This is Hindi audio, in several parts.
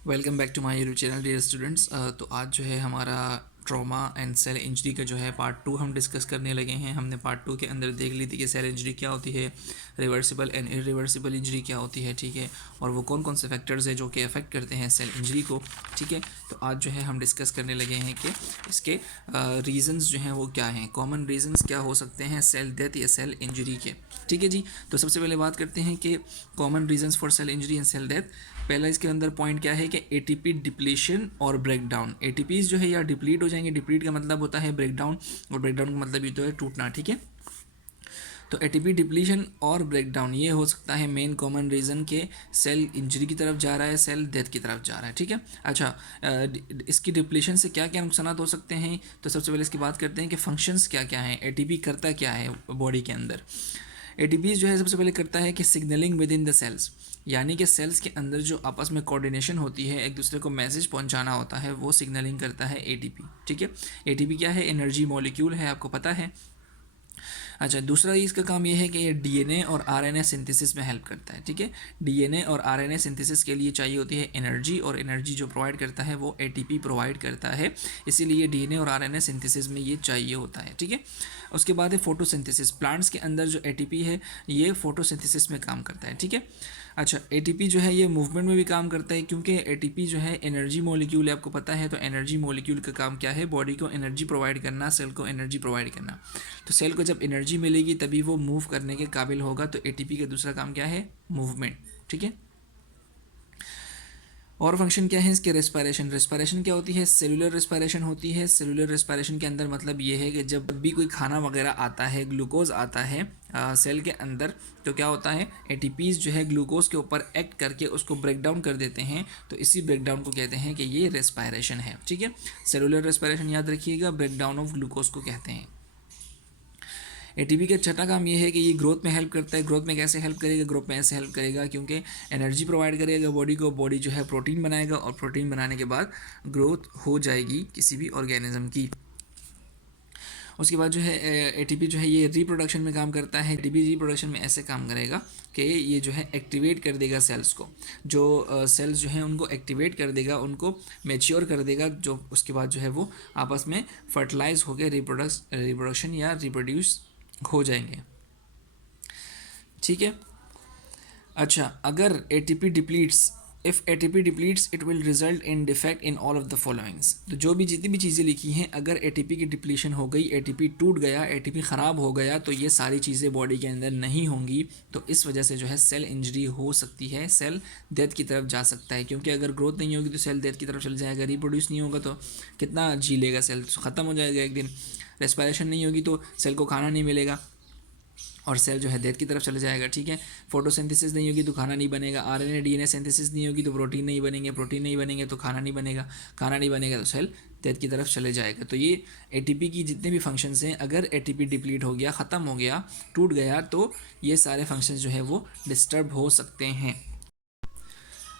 Welcome back to my YouTube channel dear students. तो आज जो है हमारा ट्रॉमा एंड सेल इंजरी का जो है पार्ट 2 हम डिस्कस करने लगे हैं। हमने पार्ट 2 के अंदर देख ली थी कि सेल इंजरी क्या होती है, रिवर्सिबल एंड इरिवर्सिबल इंजरी क्या होती है, ठीक है, और वो कौन कौन से फैक्टर्स है जो कि अफेक्ट करते हैं सेल इंजरी को, ठीक है। तो आज जो है हम डिस्कस करने लगे हैं कि इसके रीज़न्स जो हैं वो क्या हैं, कॉमन रीज़न्स क्या हो सकते हैं सेल डेथ या सेल इंजरी के, ठीक है जी। तो सबसे पहले बात करते हैं कि common reasons for cell injury and cell death. पहला इसके अंदर पॉइंट क्या है कि एटीपी डिप्लीशन और ब्रेकडाउन। एटीपीज जो है या डिप्लीट हो जाएंगे, डिप्लीट का मतलब होता है ब्रेकडाउन, और ब्रेकडाउन का मतलब ये तो है टूटना, ठीक है। तो एटीपी डिप्लीशन और ब्रेकडाउन ये हो सकता है मेन कॉमन रीज़न के सेल इंजरी की तरफ जा रहा है, सेल डेथ की तरफ जा रहा है, ठीक है। अच्छा, इसकी डिप्लीशन से क्या क्या नुकसान हो सकते हैं, तो सबसे पहले इसकी बात करते हैं कि फंक्शंस क्या क्या हैं, एटीपी करता क्या है बॉडी के अंदर। एटीपी जो है सबसे पहले करता है कि signalling within the cells, यानी कि सेल्स के अंदर जो आपस में कोऑर्डिनेशन होती है, एक दूसरे को मैसेज पहुंचाना होता है, वो सिग्नलिंग करता है एटीपी, ठीक है। एटीपी क्या है, एनर्जी मॉलिक्यूल है, आपको पता है। अच्छा, दूसरा इसका काम ये है कि ये डीएनए और आरएनए सिंथेसिस में हेल्प करता है, ठीक है। डीएनए और आरएनए सिंथेसिस के लिए चाहिए होती है एनर्जी, और एनर्जी जो प्रोवाइड करता है वो एटीपी प्रोवाइड करता है, इसीलिए डीएनए और आरएनए सिंथेसिस में ये चाहिए होता है, ठीक है। उसके बाद है फोटोसिंथेसिस। प्लांट्स के अंदर जो एटीपी है ये फोटोसिंथेसिस में काम करता है, ठीक है। अच्छा, एटीपी जो है ये मूवमेंट में भी काम करता है, क्योंकि एटीपी जो है एनर्जी मॉलिक्यूल है, आपको पता है। तो एनर्जी मॉलिक्यूल का काम क्या है, बॉडी को एनर्जी प्रोवाइड करना, सेल को एनर्जी प्रोवाइड करना। तो सेल को जब एनर्जी मिलेगी तभी वो मूव करने के काबिल होगा। तो एटीपी का दूसरा काम क्या है, मूवमेंट, ठीक है। और फंक्शन क्या है इसके, रेस्पिरेशन। रेस्पिरेशन क्या होती है, सेलुलर रेस्पिरेशन होती है। सेलुलर रेस्पिरेशन के अंदर मतलब ये है कि जब भी कोई खाना वगैरह आता है, ग्लूकोज आता है सेल के अंदर, तो क्या होता है, एटीपीज जो है ग्लूकोज के ऊपर एक्ट करके उसको ब्रेक डाउन कर देते हैं। तो इसी ब्रेक डाउन को कहते हैं कि ये रेस्पिरेशन है, ठीक है। सेलुलर रेस्पिरेशन याद रखिएगा, ब्रेक डाउन ऑफ ग्लूकोज को कहते हैं। एटीपी का छठा काम ये है कि ये ग्रोथ में हेल्प करता है। ग्रोथ में कैसे हेल्प करेगा, ग्रोथ में ऐसे हेल्प करेगा क्योंकि एनर्जी प्रोवाइड करेगा बॉडी को, बॉडी जो है प्रोटीन बनाएगा, और प्रोटीन बनाने के बाद ग्रोथ हो जाएगी किसी भी ऑर्गेनिज्म की। उसके बाद जो है एटीपी जो है ये रिप्रोडक्शन में काम करता है। एटीपी रिप्रोडक्शन में ऐसे काम करेगा कि ये जो है एक्टिवेट कर देगा सेल्स को, जो सेल्स जो हैं उनको एक्टिवेट कर देगा, उनको मेच्योर कर देगा, जो उसके बाद जो है वो आपस में फर्टिलाइज होकर रिप्रोडक्शन या रिप्रोड्यूस हो जाएंगे, ठीक है। अच्छा, अगर ATP depletes, if ATP depletes it will result in defect in all of the followings. तो जो भी जितनी भी चीज़ें लिखी हैं, अगर एटीपी की डिप्लीशन हो गई, एटीपी टूट गया, एटीपी ख़राब हो गया, तो ये सारी चीज़ें बॉडी के अंदर नहीं होंगी। तो इस वजह से जो है सेल इंजरी हो सकती है, सेल डेथ की तरफ जा सकता है। क्योंकि अगर ग्रोथ नहीं होगी तो सेल डेथ की तरफ चल जाएगा, रिप्रोड्यूस नहीं होगा तो कितना जी लेगा सेल, ख़त्म हो जाएगा एक दिन। रेस्पिरेशन नहीं होगी तो सेल को खाना नहीं मिलेगा, और सेल जो है डेथ की तरफ चले जाएगा, ठीक है। फोटोसिंथेसिस नहीं होगी तो खाना नहीं बनेगा, आरएनए डीएनए सिंथेसिस नहीं होगी तो प्रोटीन नहीं बनेंगे, प्रोटीन नहीं बनेंगे तो खाना नहीं बनेगा, खाना नहीं बनेगा तो सेल डेथ की तरफ चले जाएगा। तो ये एटीपी की जितने भी फंक्शंस हैं, अगर एटीपी डिप्लीट हो गया, ख़त्म हो गया, टूट गया, तो ये सारे फंक्शंस जो है वो डिस्टर्ब हो सकते हैं।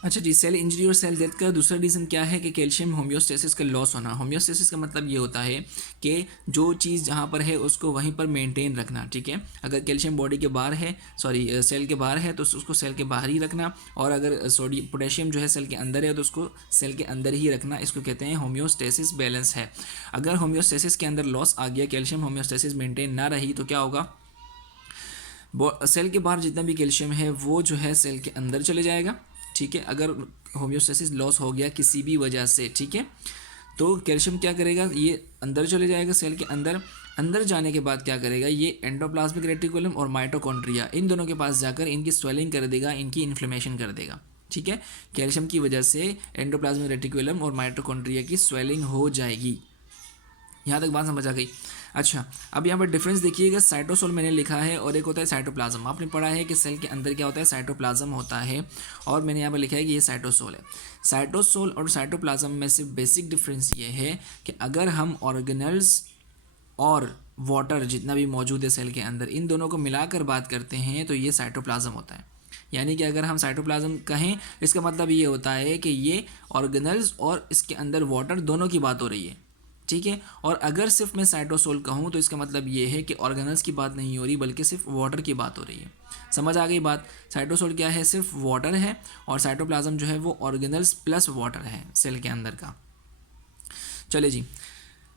अच्छा जी, सेल इंजरी और सेल डेथ का दूसरा रीज़न क्या है कि कैल्शियम होम्योस्टेसिस का लॉस होना। होम्योस्टेसिस का मतलब ये होता है कि जो चीज़ जहाँ पर है उसको वहीं पर मेंटेन रखना, ठीक है। अगर कैल्शियम बॉडी के बाहर है, सॉरी सेल के बाहर है, तो उसको सेल के बाहर ही रखना, और अगर सोडियम पोटेशियम जो है सेल के अंदर है तो उसको सेल के अंदर ही रखना। इसको कहते हैं होम्योस्टेसिस बैलेंस है। अगर होम्योस्टेसिस के अंदर लॉस आ गया, कैल्शियम होम्योस्टेसिस मेंटेन ना रही, तो क्या होगा, सेल के बाहर जितना भी कैल्शियम है वो जो है सेल के अंदर चले जाएगा, ठीक है। अगर होम्योस्टेसिस लॉस हो गया किसी भी वजह से, ठीक है, तो कैल्शियम क्या करेगा, ये अंदर चले जाएगा सेल के अंदर। अंदर जाने के बाद क्या करेगा, ये एंडोप्लाज्मिक रेटिकुलम और माइटोकॉन्ड्रिया, इन दोनों के पास जाकर इनकी स्वेलिंग कर देगा, इनकी इन्फ्लेमेशन कर देगा, ठीक है। कैल्शियम की वजह से एंडोप्लाज्मिक रेटिकुलम और माइटोकॉन्ड्रिया की स्वेलिंग हो जाएगी। यहाँ तक बात समझ आ गई। अच्छा, अब यहाँ पर डिफरेंस देखिएगा, साइटोसोल मैंने लिखा है और एक होता है साइटोप्लाज्म। आपने पढ़ा है कि सेल के अंदर क्या होता है, साइटोप्लाज्म होता है, और मैंने यहाँ पर लिखा है कि ये साइटोसोल है। साइटोसोल और साइटोप्लाज्म में से बेसिक डिफरेंस ये है कि अगर हम ऑर्गेनल्स और वाटर जितना भी मौजूद है सेल के अंदर, इन दोनों को मिलाकर बात करते हैं तो ये साइटोप्लाज्म होता है। यानी कि अगर हम साइटोप्लाज्म कहें, इसका मतलब ये होता है कि ये ऑर्गेनल्स और इसके अंदर वाटर दोनों की बात हो रही है, ठीक है। और अगर सिर्फ मैं साइटोसोल कहूँ तो इसका मतलब ये है कि ऑर्गेनल्स की बात नहीं हो रही बल्कि सिर्फ वाटर की बात हो रही है। समझ आ गई बात। साइटोसोल क्या है, सिर्फ वाटर है, और साइटोप्लाज्म जो है वो ऑर्गेनल्स प्लस वाटर है सेल के अंदर का। चले जी,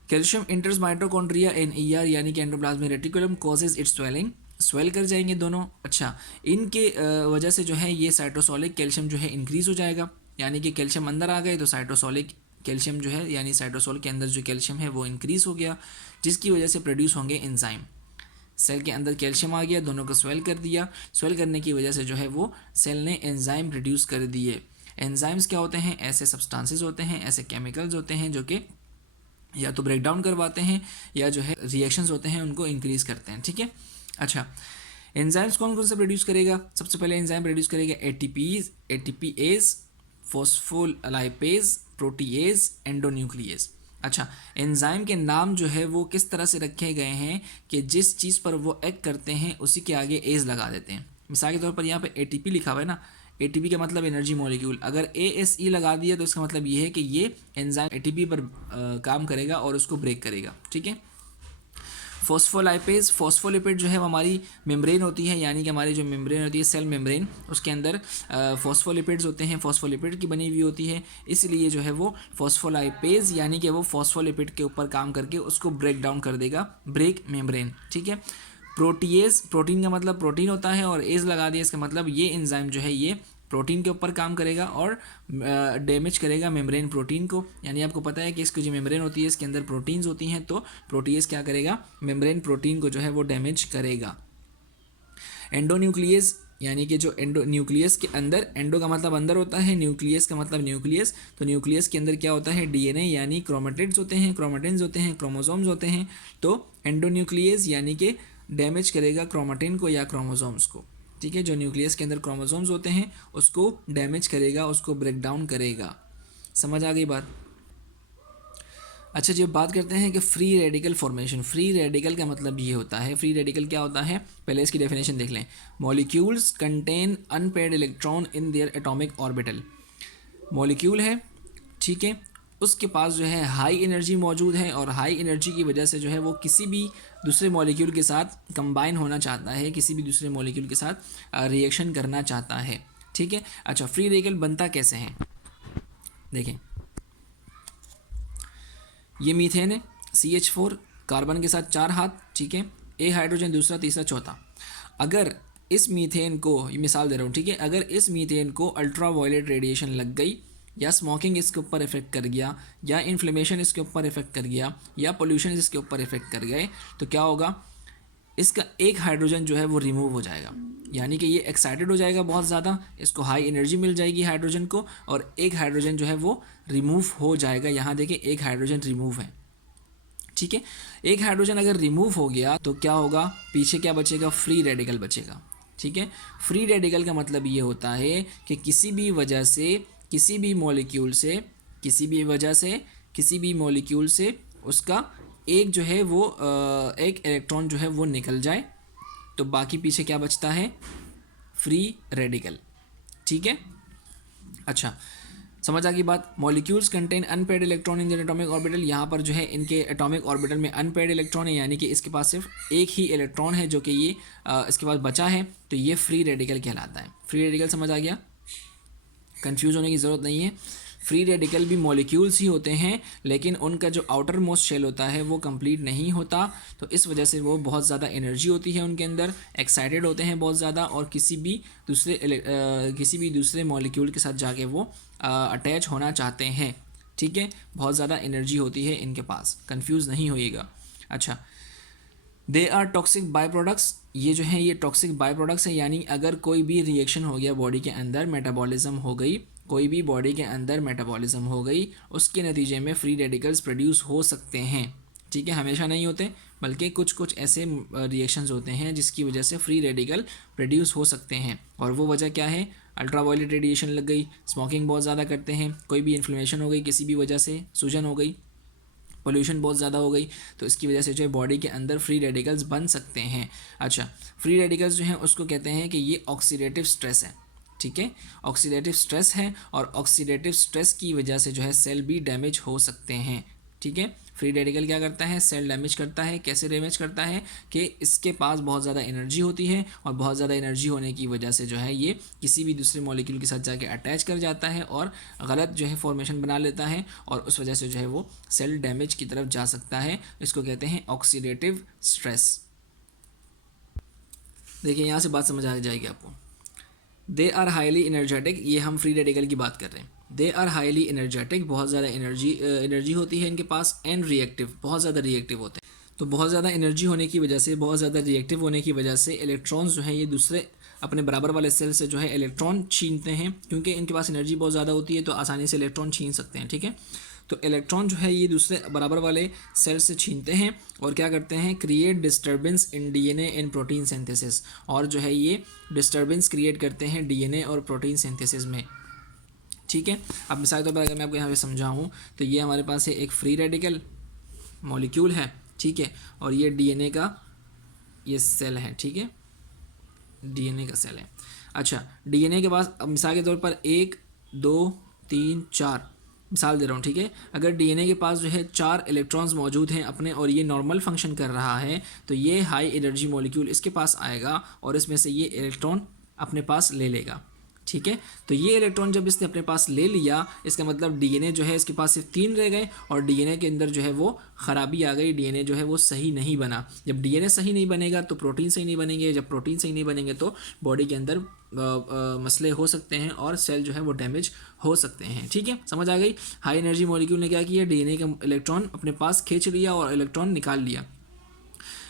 calcium enters mitochondria in ER यानी कि endoplasmic reticulum causes its swelling, swell कर जाएंगे दोनों। अच्छा, इनके वजह से जो है ये साइटोसोलिक कैल्शियम जो है इंक्रीज हो जाएगा, यानी कि कैल्शियम अंदर आ गए तो साइटोसोलिक कैल्शियम जो है यानी साइटोसोल के अंदर जो कैल्शियम है वो इंक्रीज हो गया, जिसकी वजह से प्रोड्यूस होंगे एंजाइम। सेल के अंदर कैल्शियम आ गया, दोनों को स्वेल कर दिया, स्वेल करने की वजह से जो है वो सेल ने एंजाइम प्रोड्यूस कर दिए। एंजाइम्स क्या होते हैं, ऐसे सब्सटेंसेस होते हैं, ऐसे केमिकल्स होते हैं जो कि या तो ब्रेक डाउन करवाते हैं या जो है रिएक्शंस होते हैं उनको इंक्रीज करते हैं। ठीक है। अच्छा, एंजाइम्स कौन कौन से प्रोड्यूस करेगा, सबसे पहले एंजाइम प्रोड्यूस करेगा एटीपीएज, फॉस्फोलाइपेज, प्रोटीएज, एंडोन्यूक्लिएज। अच्छा, एंजाइम के नाम जो है वो किस तरह से रखे गए हैं कि जिस चीज़ पर वो एक्ट करते हैं उसी के आगे एज लगा देते हैं। मिसाल के तौर पर यहाँ पे एटीपी लिखा हुआ है ना, एटीपी का मतलब एनर्जी मॉलिक्यूल, अगर ASE लगा दिया तो इसका मतलब ये है कि ये एंजाइम एटीपी पर काम करेगा और उसको ब्रेक करेगा। ठीक है। फॉस्फोलाइपेज, फॉस्फोलिपिड जो है वो हमारी मेम्ब्रेन होती है, यानी कि हमारी जो मेम्ब्रेन होती है सेल मेम्ब्रेन, उसके अंदर फॉस्फोलिपिड्स होते हैं, फॉस्फोलिपिड की बनी हुई होती है, इसलिए जो है वो फॉस्फोलाइपेज यानी कि वो फॉस्फोलिपिड के ऊपर काम करके उसको ब्रेक डाउन कर देगा, ब्रेक मेम्ब्रेन। ठीक है। प्रोटीएज, प्रोटीन का मतलब प्रोटीन होता है, और एज लगा दिया इसका मतलब ये एंजाइम जो है ये प्रोटीन के ऊपर काम करेगा और डैमेज करेगा मेम्ब्रेन प्रोटीन को, यानी आपको पता है कि इसकी जो मेम्ब्रेन होती है इसके अंदर प्रोटीन्स होती हैं, तो प्रोटीएज क्या करेगा, मेम्ब्रेन प्रोटीन को जो है वो डैमेज करेगा। एंडोन्यूक्लियस, यानी कि जो एंडो न्यूक्लियस के अंदर, एंडो का मतलब अंदर होता है, न्यूक्लियस का मतलब न्यूक्लियस, तो न्यूक्लियस के अंदर क्या होता है, डीएनए यानी क्रोमेटिड्स होते हैं, क्रोमेटिन्स होते हैं, क्रोमोसोम्स होते हैं, तो एंडोन्यूक्लियस यानी कि डैमेज करेगा क्रोमेटिन को या क्रोमोसोम्स को। ठीक है, जो न्यूक्लियस के अंदर क्रोमोसोम्स होते हैं उसको डैमेज करेगा, उसको ब्रेक डाउन करेगा। समझ आ गई बात। अच्छा जी, अब बात करते हैं कि free radical formation. Free radical का मतलब ये होता है, फ्री रेडिकल क्या होता है, पहले इसकी डेफिनेशन देख लें। Molecules contain unpaired electron in their atomic orbital. Molecule है, ठीक है, उसके पास जो है हाई एनर्जी मौजूद है, और हाई एनर्जी की वजह से जो है वो किसी भी दूसरे मॉलिक्यूल के साथ कंबाइन होना चाहता है, किसी भी दूसरे मॉलिक्यूल के साथ रिएक्शन करना चाहता है। ठीक है। अच्छा, फ्री रेडिकल बनता कैसे है, देखें, ये मीथेन है, CH4, कार्बन के साथ 4 हाथ, ठीक है, ए हाइड्रोजन, दूसरा, तीसरा, चौथा। अगर इस मीथेन को, ये मिसाल दे रहा हूँ, ठीक है, अगर इस मीथेन को अल्ट्रा वायलेट रेडिएशन लग गई, या स्मोकिंग इसके ऊपर इफेक्ट कर गया, या इन्फ्लेमेशन इसके ऊपर इफेक्ट कर गया, या पोल्यूशन इसके ऊपर इफेक्ट कर गए, तो क्या होगा, इसका एक हाइड्रोजन जो है वो रिमूव हो जाएगा, यानी कि ये एक्साइटेड हो जाएगा बहुत ज़्यादा, इसको हाई एनर्जी मिल जाएगी हाइड्रोजन को, और एक हाइड्रोजन जो है वो रिमूव हो जाएगा। यहाँ देखिए एक हाइड्रोजन रिमूव है। ठीक है, एक हाइड्रोजन अगर रिमूव हो गया तो क्या होगा, पीछे क्या बचेगा, फ्री रेडिकल बचेगा। ठीक है, फ्री रेडिकल का मतलब ये होता है कि किसी भी वजह से, किसी भी मॉलिक्यूल से, किसी भी वजह से, किसी भी मॉलिक्यूल से उसका एक जो है वो एक इलेक्ट्रॉन जो है वो निकल जाए, तो बाकी पीछे क्या बचता है, फ्री रेडिकल। ठीक है। अच्छा, समझ आ गई बात। Molecules contain unpaired electron in the atomic orbital, यहाँ पर जो है इनके एटॉमिक ऑर्बिटल में अनपेयर्ड इलेक्ट्रॉन है, यानी कि इसके पास सिर्फ एक ही इलेक्ट्रॉन है जो कि ये इसके पास बचा है, तो ये फ्री रेडिकल कहलाता है। फ्री रेडिकल समझ आ गया, कंफ्यूज होने की ज़रूरत नहीं है। फ्री रेडिकल भी मॉलिक्यूल्स ही होते हैं, लेकिन उनका जो आउटर मोस्ट शेल होता है वो कंप्लीट नहीं होता, तो इस वजह से वो बहुत ज़्यादा एनर्जी होती है उनके अंदर, एक्साइटेड होते हैं बहुत ज़्यादा, और किसी भी दूसरे मॉलिक्यूल के साथ जाके वो अटैच होना चाहते हैं। ठीक है, बहुत ज़्यादा एनर्जी होती है इनके पास, कंफ्यूज नहीं होइएगा। अच्छा, they are toxic byproducts, ये जो है ये टॉक्सिक बाई प्रोडक्ट्स है, यानी अगर कोई भी रिएक्शन हो गया बॉडी के अंदर, मेटाबॉलिज्म हो गई, कोई भी बॉडी के अंदर मेटाबॉलिज्म हो गई, उसके नतीजे में फ्री रेडिकल्स प्रोड्यूस हो सकते हैं। ठीक है, हमेशा नहीं होते, बल्कि कुछ कुछ ऐसे रिएक्शंस होते हैं जिसकी वजह से फ्री रेडिकल प्रोड्यूस हो सकते हैं, और वो वजह क्या है, अल्ट्रा वायलेट रेडिएशन लग गई, स्मोकिंग बहुत ज़्यादा करते हैं, कोई भी इन्फ्लेमेशन हो गई किसी भी वजह से, सूजन हो गई, पोल्यूशन बहुत ज़्यादा हो गई, तो इसकी वजह से जो है बॉडी के अंदर फ्री रेडिकल्स बन सकते हैं। अच्छा, फ्री रेडिकल्स जो हैं उसको कहते हैं कि ये ऑक्सीडेटिव स्ट्रेस है। ठीक है, ऑक्सीडेटिव स्ट्रेस है, और ऑक्सीडेटिव स्ट्रेस की वजह से जो है सेल भी डैमेज हो सकते हैं। ठीक है, फ्री रेडिकल क्या करता है, सेल डैमेज करता है। कैसे डैमेज करता है कि इसके पास बहुत ज़्यादा एनर्जी होती है और बहुत ज़्यादा एनर्जी होने की वजह से जो है ये किसी भी दूसरे मॉलिक्यूल के साथ जाके अटैच कर जाता है और गलत जो है फॉर्मेशन बना लेता है और उस वजह से जो है वो सेल डैमेज की तरफ जा सकता है। इसको कहते हैं ऑक्सीडेटिव स्ट्रेस। देखिए यहाँ से बात समझ आ जाएगी आपको। दे आर हाईली एनर्जेटिक, ये हम फ्री रेडिकल की बात कर रहे हैं। दे आर हाईली एनर्जेटिक, बहुत ज़्यादा एनर्जी होती है इनके पास। एंड रिएक्टिव, बहुत ज़्यादा रिएक्टिव होते हैं। तो बहुत ज़्यादा एनर्जी होने की वजह से, बहुत ज़्यादा रिएक्टिव होने की वजह से इलेक्ट्रॉन्स जो है ये दूसरे अपने बराबर वाले सेल से जो है इलेक्ट्रॉन छीनते हैं, क्योंकि इनके पास एनर्जी बहुत ज़्यादा होती है तो आसानी से इलेक्ट्रॉन छीन सकते हैं। ठीक है, तो इलेक्ट्रॉन जो है ये दूसरे बराबर वाले सेल से छीनते हैं और क्या करते हैं, create disturbance in DNA in protein synthesis, और जो है ये डिस्टर्बेंस क्रिएट करते हैं डीएनए और प्रोटीन सिंथेसिस में। ठीक है, अब मिसाल के तौर पर अगर मैं आपको यहाँ पे समझाऊँ तो ये हमारे पास है एक फ्री रेडिकल मॉलिक्यूल है, ठीक है, और ये डीएनए का ये सेल है। ठीक है, डीएनए का सेल है। अच्छा, डीएनए के पास अब मिसाल के तौर पर 1 2 3 4 मिसाल दे रहा हूँ। ठीक है, अगर डीएनए के पास जो है 4 इलेक्ट्रॉन्स मौजूद हैं अपने और ये नॉर्मल फंक्शन कर रहा है, तो ये हाई एनर्जी मॉलिक्यूल इसके पास आएगा और इसमें से ये इलेक्ट्रॉन अपने पास ले लेगा। ठीक है, तो ये इलेक्ट्रॉन जब इसने अपने पास ले लिया, इसका मतलब डीएनए जो है इसके पास सिर्फ 3 रह गए और डीएनए के अंदर जो है वो ख़राबी आ गई, डीएनए जो है वो सही नहीं बना। जब डीएनए सही नहीं बनेगा तो प्रोटीन सही नहीं बनेंगे, जब प्रोटीन सही नहीं बनेंगे तो बॉडी के अंदर मसले हो सकते हैं और सेल जो है वो डैमेज हो सकते हैं। ठीक है, समझ आ गई। हाई एनर्जी मॉलिक्यूल ने क्या किया, डीएनए का इलेक्ट्रॉन अपने पास खींच लिया और इलेक्ट्रॉन निकाल लिया।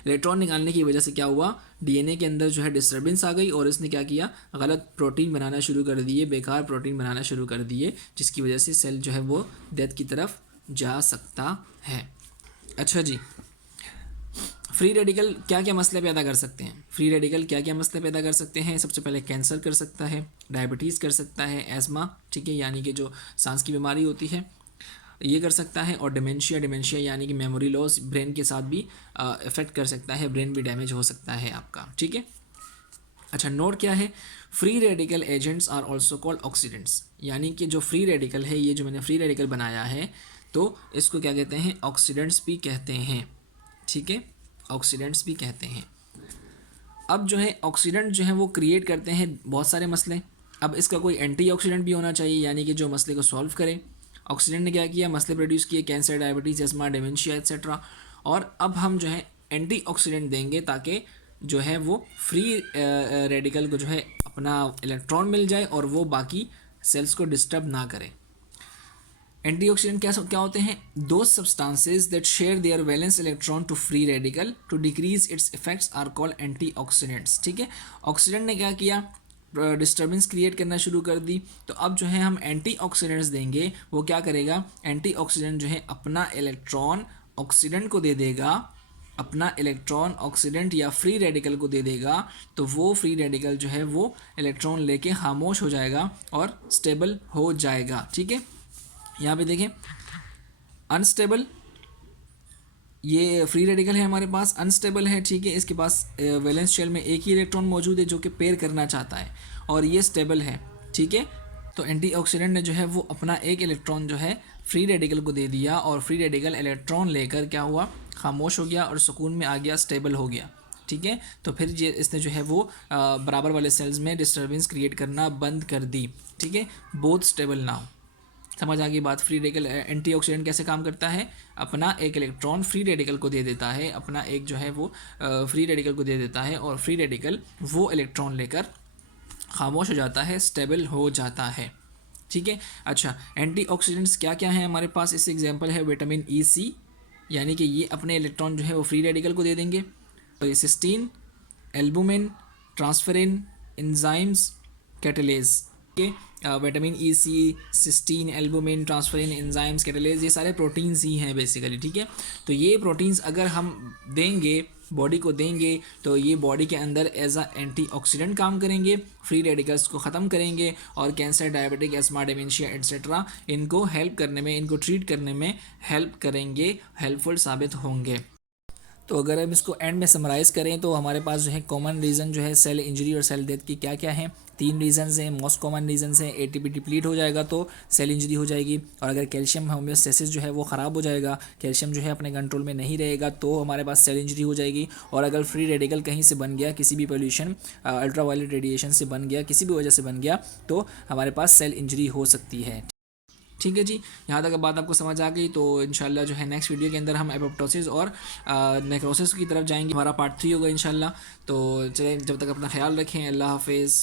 इलेक्ट्रॉन निकालने की वजह से क्या हुआ, डीएनए के अंदर जो है डिस्टर्बेंस आ गई और इसने क्या किया, गलत प्रोटीन बनाना शुरू कर दिए, बेकार प्रोटीन बनाना शुरू कर दिए, जिसकी वजह से सेल जो है वो डेथ की तरफ जा सकता है। अच्छा जी, फ्री रेडिकल क्या क्या मसले पैदा कर सकते हैं? फ्री रेडिकल क्या क्या मसले पैदा कर सकते हैं? सबसे पहले कैंसर कर सकता है, डायबिटीज़ कर सकता है, एस्मा, ठीक है, यानी कि जो सांस की बीमारी होती है ये कर सकता है, और डिमेंशिया यानी कि मेमोरी लॉस, ब्रेन के साथ भी इफेक्ट कर सकता है, ब्रेन भी डैमेज हो सकता है आपका। ठीक है, अच्छा, नोट क्या है, free radical agents are also called oxidants, यानी कि जो फ्री रेडिकल है, ये जो मैंने फ्री रेडिकल बनाया है तो इसको क्या कहते हैं, ऑक्सीडेंट्स भी कहते हैं। ठीक है, ऑक्सीडेंट्स भी कहते हैं। अब जो है ऑक्सीडेंट जो है वो क्रिएट करते हैं बहुत सारे मसले। अब इसका कोई एंटीऑक्सीडेंट भी होना चाहिए, यानी कि जो मसले को सॉल्व करे। ऑक्सीडेंट ने क्या किया, मसले प्रोड्यूस किए, cancer, diabetes, ESMA, dementia etcetera. और अब हम जो है एंटीऑक्सीडेंट देंगे ताकि जो है वो फ्री रेडिकल को जो है अपना इलेक्ट्रॉन मिल जाए और वो बाकी सेल्स को डिस्टर्ब ना करे। एंटीऑक्सीडेंट क्या होते हैं, दो substances that share their valence electron to free radical to decrease its effects are called antioxidants. ठीक है, ऑक्सीडेंट ने क्या किया, डिस्टर्बेंस क्रिएट करना शुरू कर दी, तो अब जो है हम एंटीऑक्सीडेंट्स देंगे, वो क्या करेगा, एंटीऑक्सीडेंट जो है अपना इलेक्ट्रॉन ऑक्सीडेंट को दे देगा, अपना इलेक्ट्रॉन ऑक्सीडेंट या फ्री रेडिकल को दे देगा, तो वो फ्री रेडिकल जो है वो इलेक्ट्रॉन लेके खामोश हो जाएगा और स्टेबल हो जाएगा। ठीक है, यहाँ पे देखें, अनस्टेबल, ये फ्री रेडिकल है हमारे पास, अनस्टेबल है। ठीक है, इसके पास वैलेंस शेल में एक ही इलेक्ट्रॉन मौजूद है जो कि पेयर करना चाहता है, और ये स्टेबल है। ठीक है, तो एंटीऑक्सीडेंट ने जो है वो अपना एक इलेक्ट्रॉन जो है फ्री रेडिकल को दे दिया और फ्री रेडिकल इलेक्ट्रॉन लेकर क्या हुआ, खामोश हो गया और सुकून में आ गया, स्टेबल हो गया। ठीक है, तो फिर ये इसने जो है वो बराबर वाले सेल्स में डिस्टर्बेंस क्रिएट करना बंद कर दी। ठीक है, बोथ स्टेबल नाउ। समझ आ गई बात। फ्री रेडिकल एंटीऑक्सीडेंट कैसे काम करता है, अपना एक इलेक्ट्रॉन फ्री रेडिकल को दे देता है, अपना एक जो है वो फ्री रेडिकल को दे देता है और फ्री रेडिकल वो इलेक्ट्रॉन लेकर खामोश हो जाता है, स्टेबल हो जाता है। ठीक है, अच्छा, एंटीऑक्सीडेंट्स क्या क्या हैं हमारे पास, इस एग्जांपल है विटामिन ई सी, यानी कि ये अपने इलेक्ट्रॉन जो है वो फ्री रेडिकल को दे देंगे। तो ये cysteine, albumin, transferrin, enzymes, catalase के vitamin E C, cysteine, albumin, transferrin, enzymes, catalase, ये सारे प्रोटीन्स ही हैं बेसिकली। ठीक है, तो ये प्रोटीन्स अगर हम देंगे, बॉडी को देंगे, तो ये बॉडी के अंदर एज अ एंटीऑक्सीडेंट काम करेंगे, फ्री रेडिकल्स को ख़त्म करेंगे और cancer, diabetic, ESMA, dementia etcetera इनको हेल्प करने में, इनको ट्रीट करने में हेल्प करेंगे, हेल्पफुल साबित होंगे। तो अगर हम इसको एंड में समराइज़ करें तो हमारे पास जो है कॉमन रीज़न जो है सेल इंजरी और सेल डेथ की क्या क्या हैं। 3 रीजंस हैं, मोस्ट कॉमन रीजंस हैं। एटीपी डिप्लीट हो जाएगा तो सेल इंजरी हो जाएगी, और अगर कैल्शियम होम्योस्टेसिस जो है वो ख़राब हो जाएगा, कैल्शियम जो है अपने कंट्रोल में नहीं रहेगा तो हमारे पास सेल इंजरी हो जाएगी। और अगर फ्री रेडिकल कहीं से बन गया, किसी भी पोल्यूशन अल्ट्रा वायलेट रेडिएशन से बन गया, किसी भी वजह से बन गया, तो हमारे पास सेल इंजरी हो सकती है। ठीक है जी, यहाँ तक बात आपको समझ आ गई। तो इंशाल्लाह जो है नेक्स्ट वीडियो के अंदर हम एपोप्टोसिस और नेक्रोसिस की तरफ जाएंगे। हमारा पार्ट 3 होगा इंशाल्लाह। तो चलें, जब तक अपना ख्याल रखें, अल्लाह हाफिज़।